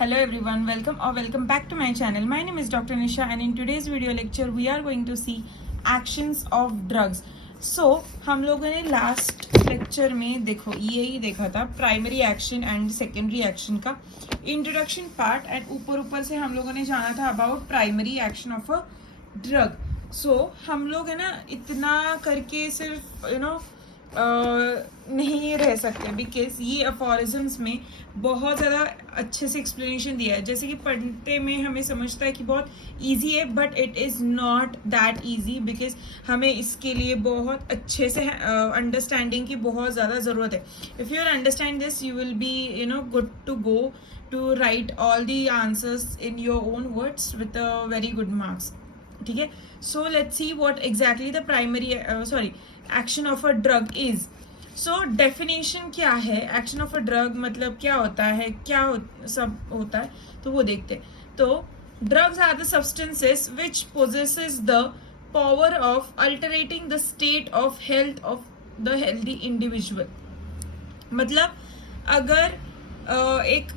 Hello everyone, welcome back to my channel. My name is Dr. Nisha and in today's video lecture we are going to see actions of drugs. So हम लोगों ने last lecture में देखो यही देखा था primary action and secondary action का introduction part and ऊपर से हम लोगों ने जाना था about primary action of a drug. So हम लोग है ना इतना करके सिर्फ नहीं रह सकते बिकॉज ये अफोरिज्म्स में बहुत ज़्यादा अच्छे से एक्सप्लेनेशन दिया है. जैसे कि पढ़ते में हमें समझता है कि बहुत इजी है but it is not that easy because हमें इसके लिए बहुत अच्छे से अंडरस्टैंडिंग की बहुत ज़्यादा ज़रूरत है. If you understand this you will be good to go to write all the answers in your own words with a very good marks. ठीक है. So let's see what exactly the primary action of a drug is. सो definition क्या है action of a drug मतलब क्या होता है सब होता है तो वो देखते हैं. तो drugs are the substances which possesses the power of altering the state of health of the healthy individual. मतलब अगर एक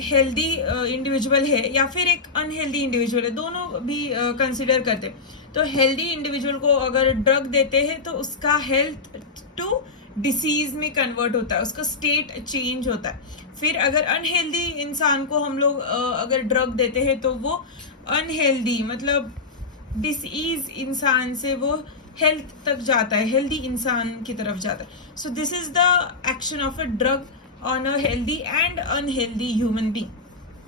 हेल्दी इंडिविजुअल है या फिर एक अनहेल्दी इंडिविजुअल है, दोनों भी कंसिडर करते हैं. तो हेल्दी इंडिविजुअल को अगर ड्रग देते हैं तो उसका हेल्थ टू डिसीज में कन्वर्ट होता है, उसका स्टेट चेंज होता है. फिर अगर अनहेल्दी इंसान को हम लोग अगर ड्रग देते हैं तो वो अनहेल्दी मतलब डिसीज इंसान से वो हेल्थ तक जाता है, हेल्दी इंसान की तरफ जाता है. So this is the action of a drug on a healthy and unhealthy human being.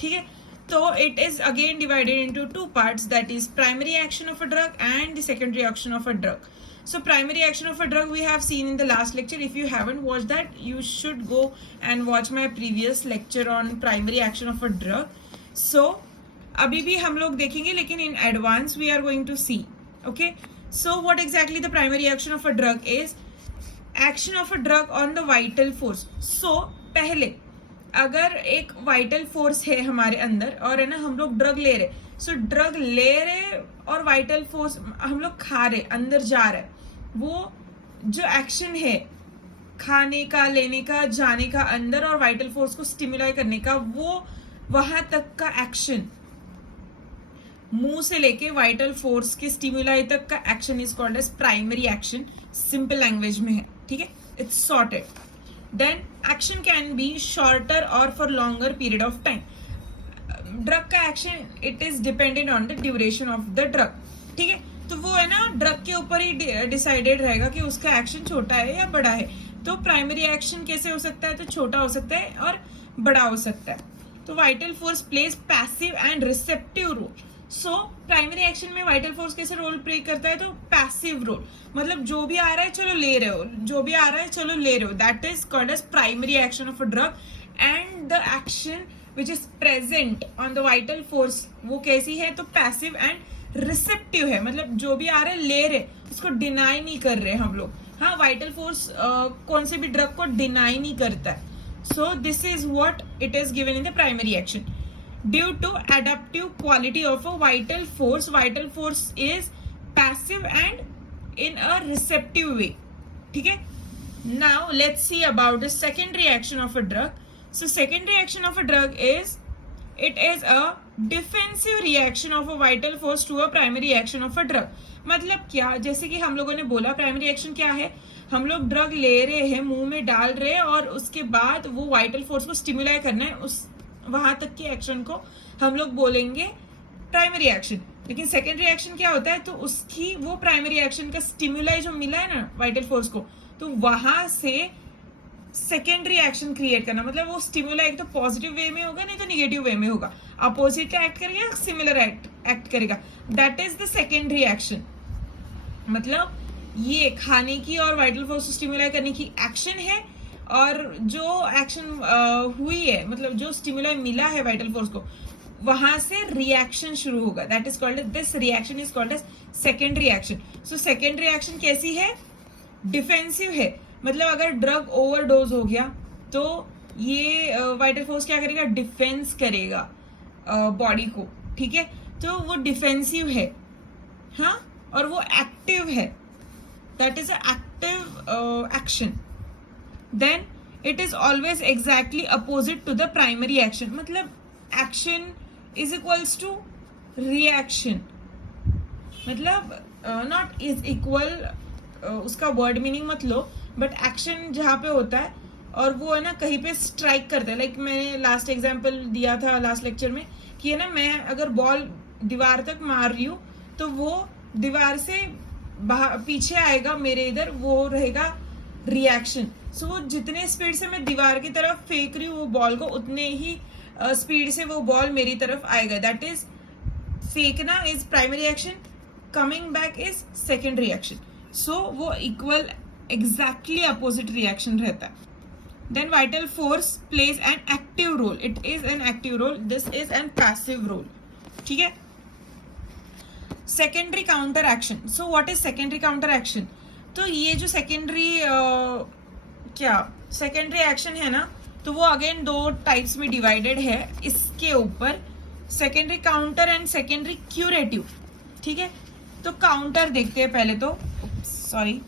ठीक है. तो it is again divided into two parts, that is primary action of a drug and the secondary action of a drug. So primary action of a drug we have seen in the last lecture. If you haven't watched that you should go and watch my previous lecture on primary action of a drug. So अभी भी हम लोग देखेंगे लेकिन in advance we are going to see. Okay. So what exactly the primary action of a drug is? Action of a drug on the vital force. So पहले अगर एक vital force है हमारे अंदर और है ना हम लोग ड्रग ले रहे, सो ड्रग ले रहे और वाइटल फोर्स हम लोग खा रहे, अंदर जा रहा है, वो जो एक्शन है खाने का, लेने का, जाने का अंदर और वाइटल फोर्स को स्टिमुलाई करने का, वो वहां तक का एक्शन मुंह से लेके वाइटल फोर्स के स्टिमुलाई तक का action is called as primary action. Simple language में है. ठीक है. It's sorted. Then action can be shorter or for longer period of time. Drug का action it is dependent on the duration of the drug. ठीक है. तो वो है ना ड्रग के ऊपर ही डिसाइडेड रहेगा कि उसका एक्शन छोटा है या बड़ा है. तो प्राइमरी एक्शन कैसे हो सकता है, तो छोटा हो सकता है और बड़ा हो सकता है. तो vital force plays passive and receptive role. So primary action में वाइटल फोर्स कैसे रोल प्ले करता है, तो पैसिव रोल, मतलब जो भी आ रहा है चलो ले रहे हो, जो भी आ रहा है चलो ले रहे हो, that is called as primary action of a drug. And the action which is present on the vital force वो कैसी है, तो पैसिव एंड रिसेप्टिव है. मतलब जो भी आ रहा है ले रहे, उसको डिनाई नहीं कर रहे हम लोग. हाँ, वाइटल फोर्स कौन से भी ड्रग को डिनाई नहीं करता है. So this is what it is given in the primary action. Due to adaptive quality of a vital force is passive and in a receptive way. ठीक है. Now let's see about the secondary action of a drug. So secondary action of a drug is it is a defensive reaction of a vital force to a primary action of a drug. मतलब क्या, जैसे कि हम लोगों ने बोला primary action क्या है, हम लोग ड्रग ले रहे हैं, मुंह में डाल रहे हैं और उसके बाद वो वाइटल फोर्स को स्टिमुलाई करना है, उस वहां तक के एक्शन को हम लोग बोलेंगे प्राइमरी एक्शन. लेकिन सेकेंडरी एक्शन क्या होता है, तो उसकी वो प्राइमरी एक्शन का स्टिमुलाई जो मिला है ना वाइटल फोर्स को, तो वहां से सेकेंडरी एक्शन क्रिएट करना. मतलब वो स्टिमुलाई एक तो पॉजिटिव वे में होगा नहीं तो निगेटिव वे में होगा, अपोजिट एक्ट करेगा सिमिलर एक्ट करेगा, that is the secondary action. मतलब ये खाने की और वाइटल फोर्स को स्टिमुलाई करने की एक्शन है और जो एक्शन हुई है मतलब जो स्टिमुलाई मिला है वाइटल फोर्स को, वहां से रिएक्शन शुरू होगा, that is called this reaction is called as secondary action. So secondary action कैसी है, डिफेंसिव है. मतलब अगर ड्रग ओवरडोज हो गया तो ये वाइटल फोर्स क्या करेगा, डिफेंस करेगा बॉडी को. ठीक है. तो वो डिफेंसिव है. हाँ, और वो एक्टिव है, that is a active action. Then it is always exactly opposite to the primary action. मतलब action is equals to reaction, मतलब नॉट इज इक्वल, उसका वर्ड मीनिंग मत लो, बट एक्शन जहाँ पे होता है और वो है ना कहीं पे स्ट्राइक करता है, लाइक मैंने लास्ट एग्जांपल दिया था लास्ट लेक्चर में कि है ना, मैं अगर बॉल दीवार तक मार रही हूँ तो वो दीवार से पीछे आएगा मेरे इधर, वो रहेगा रिएक्शन। सो वो जितने स्पीड से मैं दीवार की तरफ फेंक रही हूँ वो बॉल को, उतने ही स्पीड से वो बॉल मेरी तरफ आएगा। दैट इज फेंकना is primary action, coming back is secondary action. So वो इक्वल एग्जैक्टली अपोजिट रिएक्शन रहता है। Then vital force plays an active role, it is an active role, this is an passive role. ठीक है। Secondary counter action, so what is secondary counter action? तो ये जो secondary secondary action है ना, तो वो अगेन दो टाइप्स में डिवाइडेड है इसके ऊपर, secondary counter and secondary curative. ठीक है, तो काउंटर देखते हैं पहले तो, sorry,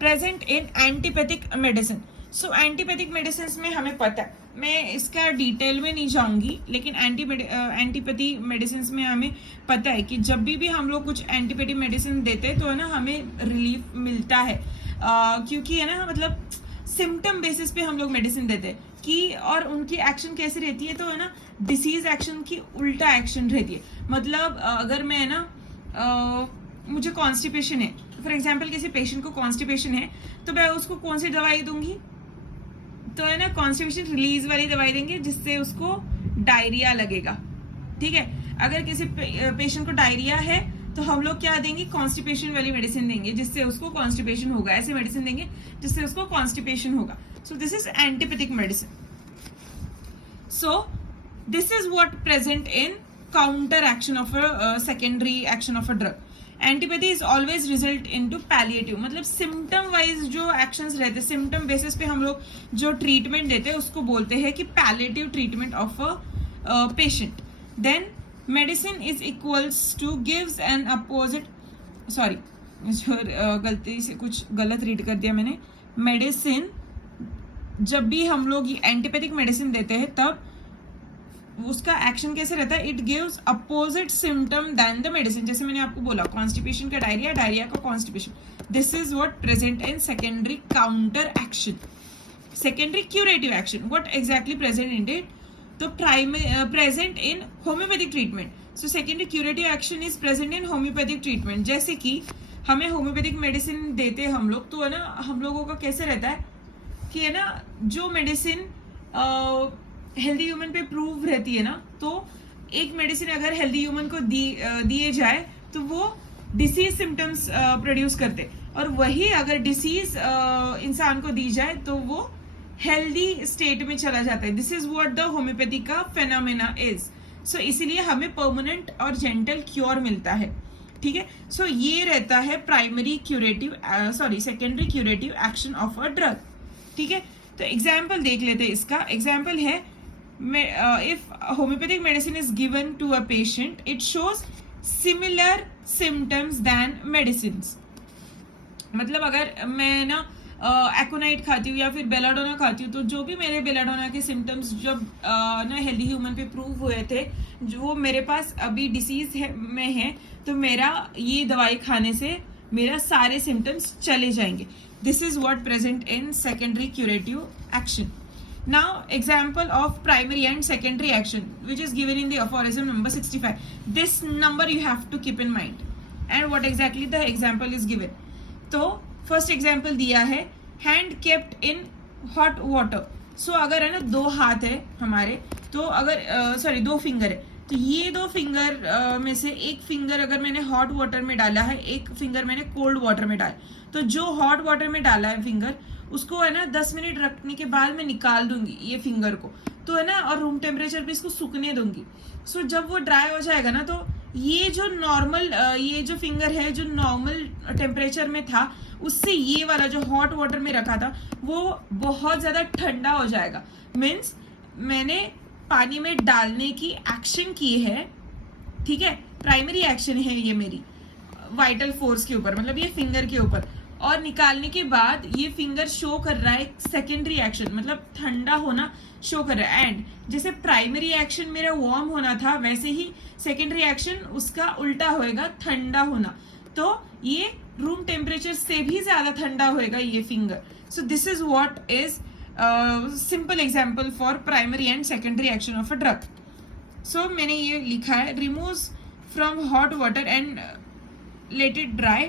present in antipathic medicine. So antipathic medicine में हमें पता है, मैं इसका डिटेल में नहीं जाऊंगी, लेकिन एंटीपैथी मेडिसिन में हमें पता है कि जब भी हम लोग कुछ एंटीपैथिक मेडिसिन देते हैं तो है ना हमें रिलीफ मिलता है, क्योंकि है ना मतलब सिम्टम बेसिस पे हम लोग मेडिसिन देते हैं कि, और उनकी एक्शन कैसी रहती है, तो है ना डिसीज एक्शन की उल्टा एक्शन रहती है। मतलब अगर मैं है ना मुझे कॉन्स्टिपेशन है, फॉर एग्जाम्पल किसी पेशेंट को कॉन्स्टिपेशन है, तो मैं उसको कौन सी दवाई दूंगी, तो है ना कॉन्स्टिपेशन रिलीज वाली दवाई देंगे जिससे उसको डायरिया लगेगा। ठीक है, अगर किसी पेशेंट को डायरिया है तो हम लोग क्या देंगे, कॉन्स्टिपेशन वाली मेडिसिन देंगे जिससे उसको कॉन्स्टिपेशन होगा, ऐसे मेडिसिन देंगे जिससे उसको कॉन्स्टिपेशन होगा। सो this is antipathic medicine. So this is what present in counter action of a secondary action of a drug. Antipathy is always result into palliative, मतलब सिम्टम वाइज जो एक्शंस रहते हैं, सिम्टम बेसिस पे हम लोग जो treatment देते हैं उसको बोलते हैं कि palliative treatment of a patient. Then medicine is equals to gives an opposite, sorry गलती से कुछ गलत रीड कर दिया मैंने। मेडिसिन जब भी हम लोग एंटीपैथिक मेडिसिन देते हैं तब उसका एक्शन कैसे रहता है, it gives opposite symptom then the medicine. जैसे मैंने आपको बोला कॉन्स्टिपेशन का डायरिया, डायरिया का constipation, this is what present in secondary counter action. Secondary curative action, what exactly present in it, तो present in homeopathic treatment. So secondary curative action is present in homeopathic treatment. जैसे कि हमें homeopathic medicine देते हैं हम लोग, तो है ना हम लोगों का कैसे रहता है कि है ना जो मेडिसिन हेल्दी ह्यूमन पे प्रूव रहती है ना, तो एक मेडिसिन अगर हेल्दी ह्यूमन को दिए जाए तो वो डिसीज सिम्टम्स प्रोड्यूस करते, और वही अगर डिसीज इंसान को दी जाए तो वो हेल्दी स्टेट में चला जाता है। This is what the homeopathy का फेनोमेना इज। सो इसीलिए हमें परमानेंट और जेंटल क्योर मिलता है। ठीक है, सो ये रहता है primary curative secondary curative action of a drug. ठीक है, तो एग्जाम्पल देख लेते हैं इसका। एग्जाम्पल है, if homeopathic medicine is given to a patient, it shows similar symptoms than medicines। मतलब अगर मैं ना एकोनाइट खाती हूँ या फिर बेलाडोना खाती हूँ, तो जो भी मेरे बेलाडोना के सिम्टम्स जब ना हेल्दी ह्यूमन पे प्रूव हुए थे, जो मेरे पास अभी डिसीज में है, तो मेरा ये दवाई खाने से मेरा सारे सिम्टम्स चले जाएंगे। This is what present in secondary curative action. Now example of primary and secondary action which is given in the aphorism number 65. This number you have to keep in mind and what exactly the example is given. तो first example दिया है, hand kept in hot water। So अगर है ना दो हाथ है हमारे, तो अगर दो फिंगर है, तो ये दो फिंगर में से एक फिंगर अगर मैंने हॉट वाटर में डाला है, एक फिंगर मैंने कोल्ड वाटर में डाला, तो जो हॉट वाटर में डाला है फिंगर, उसको है ना 10 मिनट रखने के बाद मैं निकाल दूंगी ये फिंगर को, तो है ना, और रूम टेम्परेचर पे इसको सूखने दूंगी। सो जब वो ड्राई हो जाएगा ना, तो ये जो नॉर्मल ये जो फिंगर है जो नॉर्मल टेम्परेचर में था, उससे ये वाला जो हॉट वाटर में रखा था वो बहुत ज्यादा ठंडा हो जाएगा। मीन्स मैंने पानी में डालने की एक्शन की है। ठीक है, प्राइमरी एक्शन है ये मेरी वाइटल फोर्स के ऊपर, मतलब ये फिंगर के ऊपर, और निकालने के बाद ये फिंगर शो कर रहा है सेकेंडरी एक्शन, मतलब ठंडा होना शो कर रहा है। एंड जैसे प्राइमरी एक्शन मेरा वार्म होना था, वैसे ही सेकेंडरी एक्शन उसका उल्टा होएगा, ठंडा होना। तो ये रूम टेम्परेचर से भी ज्यादा ठंडा होएगा ये finger. So this is what is simple example for primary and secondary action of a drug. So मैंने ये लिखा है, removes from hot water and let it dry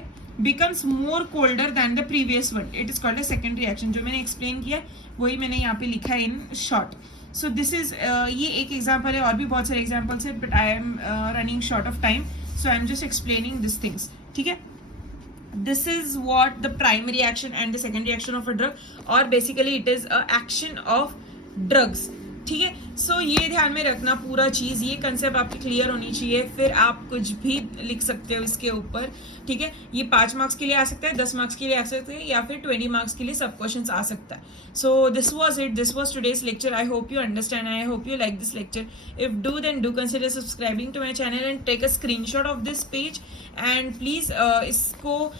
becomes more colder than the previous one, it is called a secondary reaction। जो मैंने explain किया वही मैंने यहाँ पे लिखा है in short. So this is ये एक एग्जांपल है, और भी बहुत सारे एग्जांपल्स है, but I am running short of time, so I am just explaining this things, ठीक है। This is what the primary action and the secondary action of a drug, और basically it is a action of drugs, ठीक है। सो ये ध्यान में रखना पूरा चीज, ये कंसेप्ट आपकी क्लियर होनी चाहिए, फिर आप कुछ भी लिख सकते हो इसके ऊपर, ठीक है। ये 5 मार्क्स के लिए आ सकता है, 10 मार्क्स के लिए आ सकता है, या फिर 20 मार्क्स के लिए सब क्वेश्चंस आ सकता है। So this was it, this was today's lecture. I hope you understand, I hope you like this lecture. If do then do consider subscribing to my channel and take a screenshot of this page, and please इसको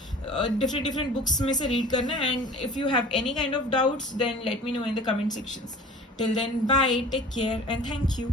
different books में से read करना। And if you have any kind of doubts then let me know in the comment sections. Till then, bye, take care, and thank you.